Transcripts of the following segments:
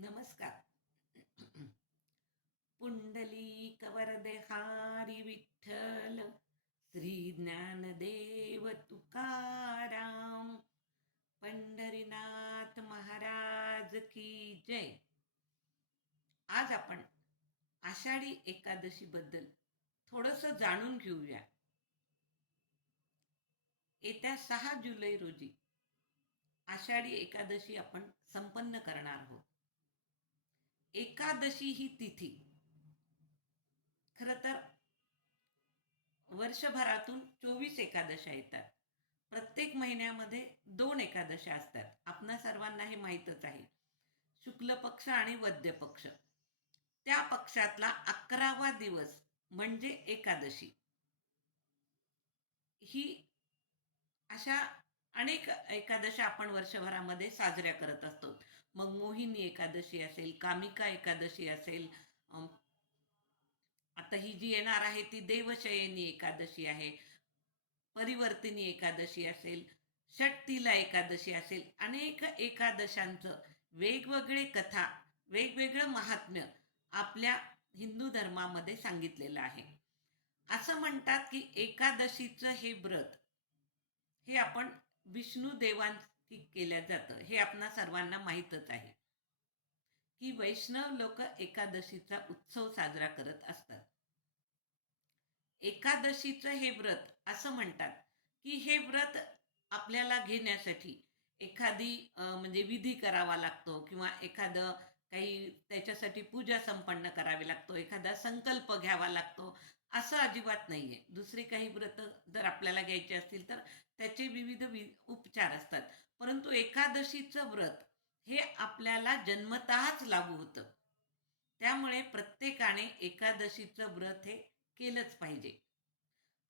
नमस्कार. पुंडलीक वरदे हारी विठ्ठल, श्री ज्ञानदेव तुकाराम, पंढरीनाथ महाराज की जय. आज आपण आषाढी एकादशी बद्दल थोडस जाणून घेऊया. येत्या 6 जुलै रोजी आषाढी एकादशी आपण संपन्न करणार आहोत. एकादशी ही तिथी खरं तर वर्षभरातून 24 एकादशा येतात. प्रत्येक महिन्यामध्ये 2 एकादशा असतात. आपणा सर्वांना हे माहीतच आहे. शुक्ल पक्ष आणि वद्य पक्ष. त्या पक्षातला 11वा दिवस म्हणजे एकादशी. ही अशा अनेक एकादशा आपण वर्षभरामध्ये साजऱ्या करत असतो. मग मोहिनी एकादशी असेल, कामिका एकादशी असेल, आता ही जी येणार आहे ती देवशयनी एकादशी आहे, परिवर्तिनी एकादशी असेल, षटतिला एकादशी असेल, अनेक एकादशांचं वेगवेगळे कथा, वेगवेगळं महात्म्य आपल्या हिंदू धर्मामध्ये सांगितलेलं आहे. असं म्हणतात की एकादशीचं हे व्रत हे आपण विष्णू देवांसाठी केल्या जातं. हे आपणा सर्वांना माहीतच आहे की वैष्णव लोक एकादशीचा उत्सव साजरा करत असतात. एकादशीचं हे व्रत असं म्हणतात की हे व्रत आपल्याला घेण्यासाठी एखादी म्हणजे विधी करावा लागतो किंवा एखादं काही त्याच्यासाठी पूजा संपन्न करावी लागतो, एखादा संकल्प घ्यावा लागतो, असं अजिबात नाहीये. दुसरे काही व्रत जर आपल्याला घ्यायचे असतील तर त्याचे विविध उपचार असतात. परंतु एकादशीचं व्रत हे आपल्याला जन्मतःच लागू होतं. त्यामुळे प्रत्येकाने एकादशीचं व्रत हे केलंच पाहिजे.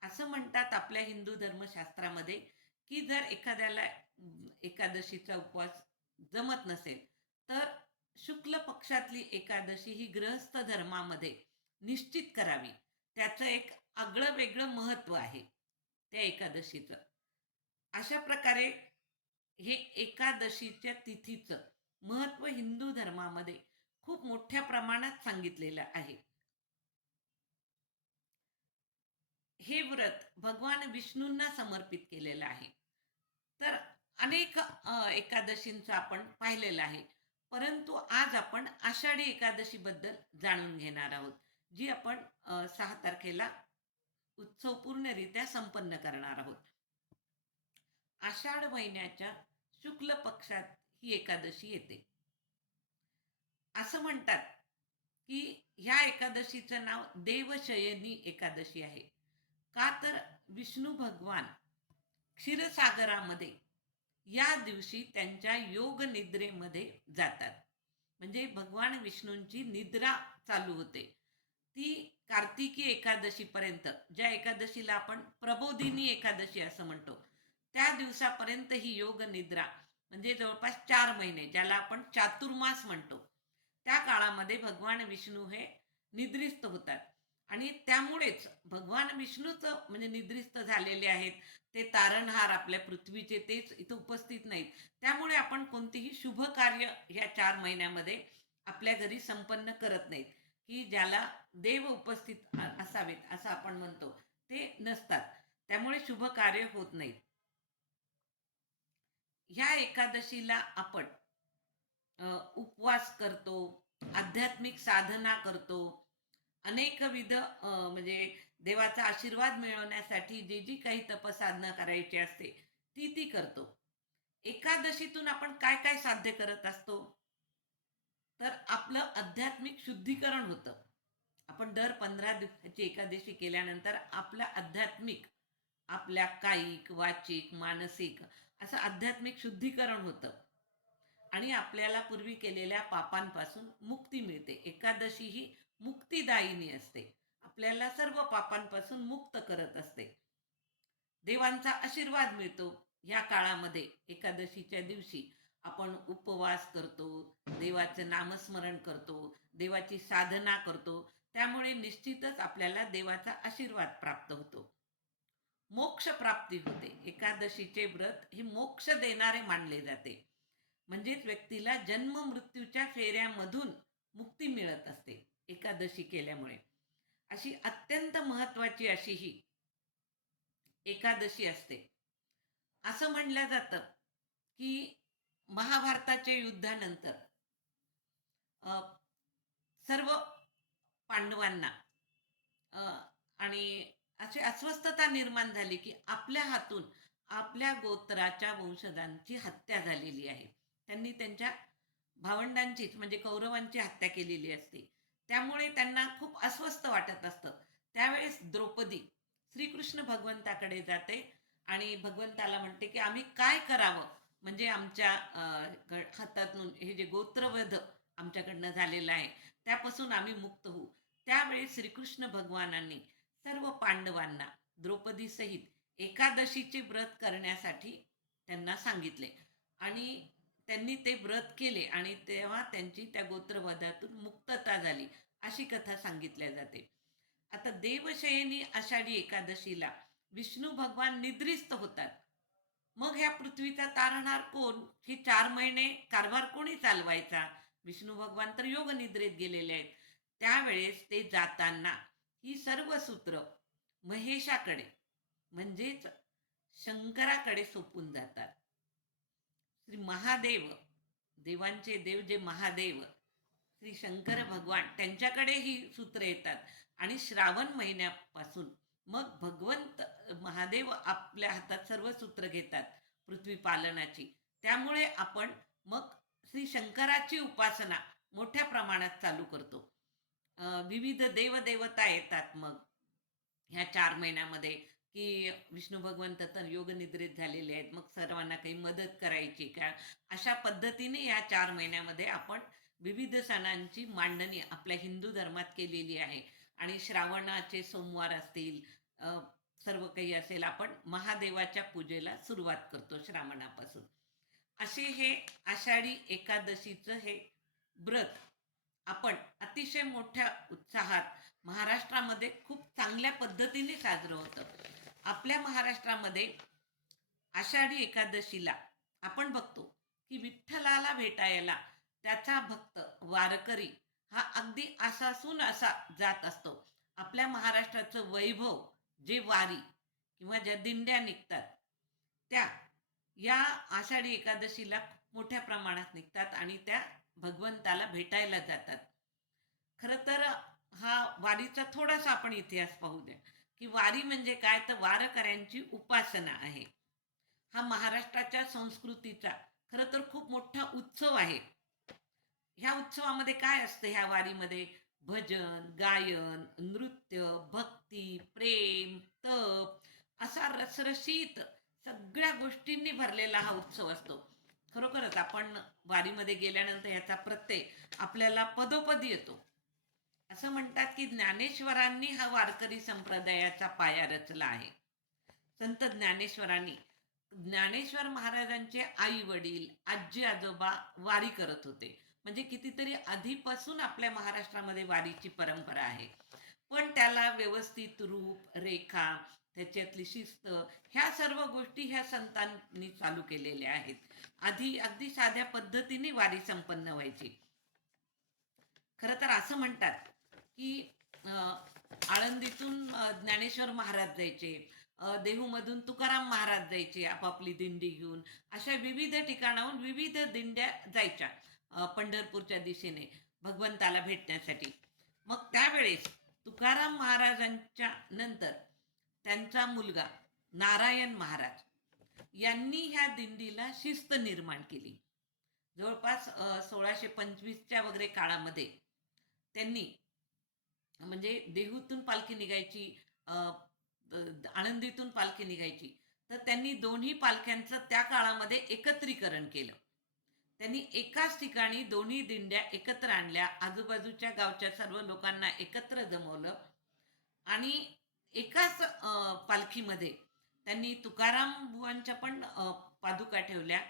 असं म्हणतात आपल्या हिंदू धर्मशास्त्रामध्ये की जर एखाद्याला एकादशीचा उपवास जमत नसेल तर शुक्ल पक्षातली एकादशी ही गृहस्थ धर्मामध्ये निश्चित करावी. त्याचं एक आगळं वेगळं महत्व आहे त्या एकादशीचं. अशा प्रकारे हे एकादशीच्या तिथीचं महत्व हिंदू धर्मामध्ये खूप मोठ्या प्रमाणात सांगितलेलं आहे. हे व्रत भगवान विष्णूंना समर्पित केलेलं आहे. तर अनेक एकादशींचं आपण पाहिलेलं आहे. परंतु आज आपण आषाढी एकादशी बद्दल जाणून घेणार आहोत, जी आपण 6 तारखेला उत्सव पूर्णरित्या संपन्न करणार आहोत. आषाढ महिन्याच्या शुक्ल पक्षात ही एकादशी येते. असं म्हणतात की ह्या एकादशीचं नाव देवशयनी एकादशी आहे. का तर विष्णू भगवान क्षीरसागरामध्ये या दिवशी त्यांच्या योग निद्रेमध्ये जातात. म्हणजे भगवान विष्णूंची निद्रा चालू होते. ती कार्तिकी एकादशी पर्यंत, ज्या एकादशीला आपण प्रबोधिनी एकादशी असं म्हणतो, त्या दिवसापर्यंत ही योग निद्रा म्हणजे जवळपास 4 महिने, ज्याला आपण चातुर्मास म्हणतो, त्या काळामध्ये भगवान विष्णू हे निद्रिस्त होतात. आणि त्यामुळेच भगवान विष्णूच म्हणजे निद्रिस्त झालेले आहेत. ते तारणहार आपल्या पृथ्वीचे तेच इथं उपस्थित नाहीत. त्यामुळे आपण कोणतेही शुभ कार्य ह्या 4 महिन्यामध्ये आपल्या घरी संपन्न करत नाहीत. की ज्याला देव उपस्थित असावेत असं आपण म्हणतो, ते नसतात. त्यामुळे शुभ कार्य होत नाहीत. ह्या एकादशीला आपण उपवास करतो, आध्यात्मिक साधना करतो, अनेकविध म्हणजे देवाचा आशीर्वाद मिळवण्यासाठी जी काही तपसाधना करायची असते ती करतो. एकादशीतून आपण काय काय साध्य करत असतो, तर आपलं आध्यात्मिक शुद्धीकरण होतं. आपण दर 15 दिवसाची एकादशी केल्यानंतर आपलं आध्यात्मिक, आपल्या कायिक, वाचिक, मानसिक असं आध्यात्मिक शुद्धीकरण होतं आणि आपल्याला पूर्वी केलेल्या पापांपासून मुक्ती मिळते. एकादशी ही मुक्तिदायिनी असते, आपल्याला सर्व पापांपासून मुक्त करत असते. देवांचा आशीर्वाद मिळतो. या काळामध्ये एकादशीच्या दिवशी आपण उपवास करतो, देवाचं नामस्मरण करतो, देवाची साधना करतो. त्यामुळे निश्चितच आपल्याला देवाचा आशीर्वाद प्राप्त होतो, मोक्ष प्राप्ती होते. एकादशीचे व्रत हे मोक्ष देणारे मानले जाते. म्हणजेच व्यक्तीला जन्म मृत्यूच्या फेऱ्यामधून मुक्ती मिळत असते एकादशी केल्यामुळे. अशी अत्यंत महत्वाची अशी ही एकादशी असते. असं म्हणलं जातं की महाभारताच्या युद्धानंतर अ, सर्व पांडवांना अ, आणि अशी अस्वस्थता निर्माण झाली की आपल्या हातून आपल्या गोत्राच्या वंशजांची हत्या झालेली आहे. त्यांनी त्यांच्या भावंडांचीच म्हणजे कौरवांची हत्या केलेली असते. त्यामुळे त्यांना खूप अस्वस्थ वाटत असतं. त्यावेळेस द्रौपदी श्रीकृष्ण भगवंताकडे जाते आणि भगवंताला म्हणते की आम्ही काय करावं म्हणजे आमच्या हातातून हे जे गोत्रवध आमच्याकडनं झालेलं आहे त्यापासून आम्ही मुक्त होऊ. त्यावेळी श्रीकृष्ण भगवानांनी सर्व पांडवांना द्रौपदीसहित एकादशीचे व्रत करण्यासाठी त्यांना सांगितले आणि त्यांनी ते व्रत केले आणि तेव्हा त्यांची त्या गोत्रवधातून मुक्तता झाली अशी कथा सांगितल्या जाते. आता देवशयनी आषाढी एकादशीला विष्णू भगवान निद्रिस्त होतात. मग ह्या पृथ्वीचा तारणहार कोण? हे 4 महिने कारभार कोणी चालवायचा? विष्णू भगवान तर योग निद्रेत गेलेले आहेत. त्यावेळेस ते जाताना ही सर्व सूत्र महेशाकडे म्हणजेच शंकराकडे सोपून जातात. श्री महादेव, देवांचे देव जे महादेव श्री शंकर भगवान त्यांच्याकडे ही सूत्र येतात आणि श्रावण महिन्यापासून मग भगवंत महादेव आपल्या हातात सर्व सूत्र घेतात पृथ्वी पालनाची. त्यामुळे आपण मग श्री शंकराची उपासना मोठ्या प्रमाणात चालू करतो. विविध देवदेवता येतात मग ह्या 4 महिन्यामध्ये की विष्णू भगवंत तर योगनिद्रित झालेले आहेत, मग सर्वांना काही मदत करायची का, अशा पद्धतीने या 4 महिन्यामध्ये आपण विविध सणांची मांडणी आपल्या हिंदू धर्मात केलेली आहे. आणि श्रावणाचे सोमवार असतील, सर्व काही असेल, आपण महादेवाच्या पूजेला सुरुवात करतो श्रावणापासून. असे हे आषाढी एकादशीचं हे व्रत आपण अतिशय मोठ्या उत्साहात महाराष्ट्रामध्ये खूप चांगल्या पद्धतीने साजरं होतं. आपल्या महाराष्ट्रामध्ये आषाढी एकादशीला आपण बघतो की विठ्ठलाला भेटायला त्याचा भक्त वारकरी हा अगदी असासून असा जात असतो. आपल्या महाराष्ट्राचं वैभव जे वारी किंवा ज्या दिंड्या निघतात त्या या आषाढी एकादशीला खूप मोठ्या प्रमाणात निघतात आणि त्या भगवंताला भेटायला जातात. खरं तर हा वारीचा थोडासा आपण इतिहास पाहू द्या की वारी म्हणजे काय, तर वारकऱ्यांची उपासना आहे. हा महाराष्ट्राच्या संस्कृतीचा खरं तर खूप मोठा उत्सव आहे. ह्या उत्सवामध्ये काय असतं, ह्या वारीमध्ये भजन, गायन, नृत्य, भक्ती, प्रेम, तप असा रसरशीत सगळ्या गोष्टींनी भरलेला हा उत्सव असतो. खरोखरच आपण वारीमध्ये गेल्यानंतर ह्याचा प्रत्यय आपल्याला पदोपदी येतो. असं म्हणतात की ज्ञानेश्वरांनी हा वारकरी संप्रदायाचा पाया रचला आहे. संत ज्ञानेश्वरांनी, ज्ञानेश्वर महाराजांचे आई वडील, आजी आजोबा वारी करत होते. म्हणजे कितीतरी आधीपासून आपल्या महाराष्ट्रामध्ये वारीची परंपरा आहे. पण त्याला व्यवस्थित रूप रेखा, त्याच्यातली शिस्त, ह्या सर्व गोष्टी ह्या संतांनी चालू केलेल्या आहेत. आधी अगदी साध्या पद्धतीने वारी संपन्न व्हायची. खरं तर असं म्हणतात की आळंदीतून ज्ञानेश्वर महाराज जायचे, देहूमधून तुकाराम महाराज जायचे आपापली दिंडी घेऊन. अशा विविध ठिकाणाहून विविध दिंड्या जायच्या पंढरपूरच्या दिशेने भगवंताला भेटण्यासाठी. मग त्यावेळेस तुकाराम महाराजांच्या नंतर त्यांचा मुलगा नारायण महाराज यांनी ह्या दिंडीला शिस्त निर्माण केली. जवळपास 1625च्या वगैरे काळामध्ये त्यांनी, म्हणजे देहूतून पालखी निघायची, आळंदीतून पालखी निघायची, तर त्यांनी दोन्ही पालख्यांचं त्या काळामध्ये एकत्रीकरण केलं. त्यांनी एकाच ठिकाणी दोन्ही दिंड्या एकत्र आणल्या, आजूबाजूच्या गावच्या सर्व लोकांना एकत्र जमवलं आणि एकाच पालखीमध्ये त्यांनी तुकाराम बुवांच्या पण पादुका ठेवल्या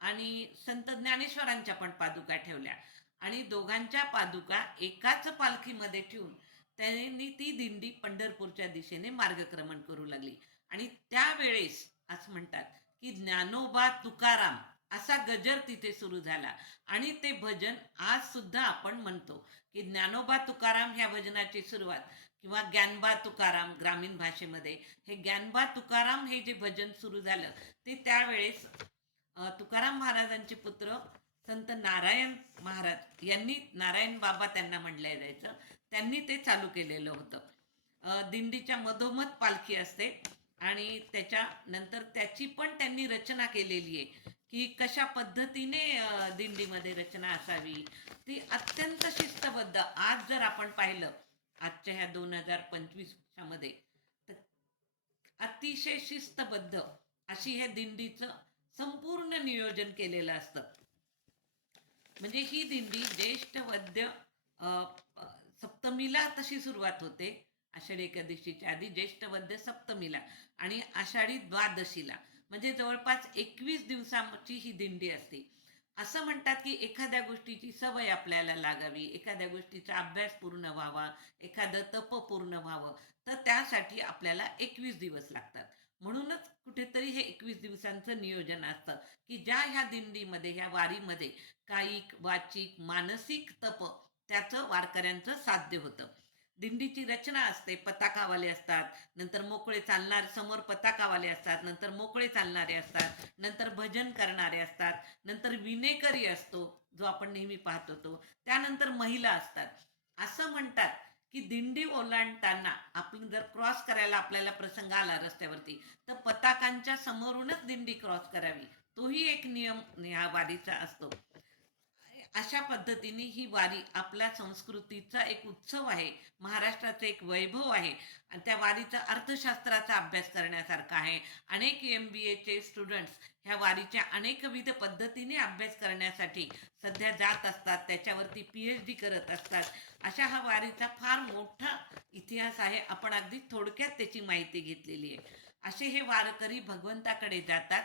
आणि संत ज्ञानेश्वरांच्या पण पादुका ठेवल्या आणि दोघांच्या पादुका एकाच पालखीमध्ये ठेवून त्यांनी ती दिंडी पंढरपूरच्या दिशेने मार्गक्रमण करू लागली. आणि त्यावेळेस असं म्हणतात की ज्ञानोबा तुकाराम असा गजर तिथे सुरू झाला आणि ते भजन आज सुद्धा आपण म्हणतो की ज्ञानोबा तुकाराम ह्या भजनाची सुरुवात किंवा ज्ञानबा तुकाराम ग्रामीण भाषेमध्ये हे ज्ञानबा तुकाराम हे जे भजन सुरू झालं ते त्यावेळेस तुकाराम महाराजांचे पुत्र संत नारायण महाराज यांनी, नारायण बाबा त्यांना म्हणलं जायचं, त्यांनी ते चालू केलेलं होतं. दिंडीच्या मधोमध पालखी असते आणि त्याच्यानंतर त्याची पण त्यांनी रचना केलेली आहे की कशा पद्धतीने दिंडीमध्ये रचना असावी, ती अत्यंत शिस्तबद्ध. आज जर आपण पाहिलं आजच्या ह्या 2025 मध्ये, तर अतिशय शिस्तबद्ध अशी ह्या दिंडीचं संपूर्ण नियोजन केलेलं असतं. म्हणजे ही दिंडी ज्येष्ठ वद्य अ, अ, सप्तमीला तशी सुरुवात होते. आषाढी एकादशीच्या आधी ज्येष्ठ वद्य सप्तमीला आणि आषाढी द्वादशीला, म्हणजे जवळपास 21 दिवसांची ही दिंडी असते. असं म्हणतात की एखाद्या गोष्टीची सवय आपल्याला लागावी, एखाद्या गोष्टीचा अभ्यास पूर्ण व्हावा, एखादं तप पूर्ण व्हावं, तर त्यासाठी आपल्याला 21 दिवस लागतात. म्हणूनच कुठेतरी हे 21 दिवसांचं नियोजन असतं की ज्या ह्या दिंडीमध्ये, ह्या वारीमध्ये कायिक, वाचिक, मानसिक तप त्याचं वारकऱ्यांचं साध्य होतं. दिंडीची रचना असते, पताकावाले असतात, नंतर मोकळे चालणार, समोर पताकावाले असतात, नंतर मोकळे चालणारे असतात, नंतर भजन करणारे असतात, नंतर विनेकरी असतो जो आपण नेहमी पाहतो तो, त्यानंतर महिला असतात. असं म्हणतात की दिंडी ओलांडताना आपण जर क्रॉस करायला आपल्याला प्रसंग आला रस्त्यावरती, तर पताकांच्या समोरूनच दिंडी क्रॉस करावी, तोही एक नियम ह्या वारीचा असतो. अशा पद्धतीने ही वारी आपल्या संस्कृतीचा एक उत्सव आहे, महाराष्ट्राचं एक वैभव आहे आणि त्या वारीचा अर्थशास्त्राचा अभ्यास करण्यासारखा आहे. अनेक MBAचे स्टुडंट्स ह्या वारीच्या अनेकविध पद्धतीने अभ्यास करण्यासाठी सध्या जात असतात, त्याच्यावरती PhD करत असतात. अशा हा वारीचा फार मोठा इतिहास आहे. आपण अगदी थोडक्यात त्याची माहिती घेतलेली आहे. असे हे वारकरी भगवंताकडे जातात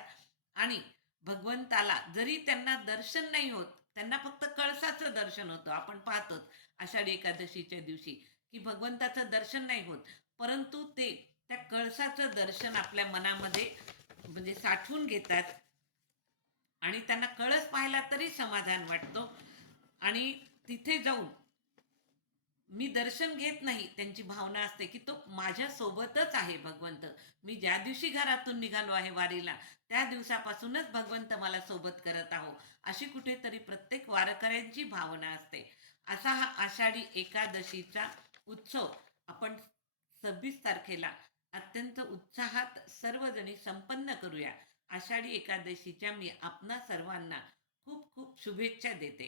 आणि भगवंताला जरी त्यांना दर्शन नाही होत, त्यांना फक्त कळसाचं दर्शन होतं. आपण पाहतोच आषाढी एकादशीच्या दिवशी की भगवंताचं दर्शन नाही होत, परंतु ते त्या कळसाचं दर्शन आपल्या मनामध्ये म्हणजे साठवून घेतात आणि त्यांना कळस पाहिला तरी समाधान वाटतो आणि तिथे जाऊन मी दर्शन घेत नाही, त्यांची भावना असते की तो माझ्या सोबतच आहे भगवंत. मी ज्या दिवशी घरातून निघालो आहे वारीला, त्या दिवसापासूनच भगवंत मला सोबत करत आहो, अशी कुठेतरी प्रत्येक वारकऱ्यांची भावना असते. असा हा आषाढी एकादशीचा उत्सव आपण 26 तारखेला अत्यंत उत्साहात सर्वजणी संपन्न करूया. आषाढी एकादशीच्या मी आपणा सर्वांना खूप खूप शुभेच्छा देते.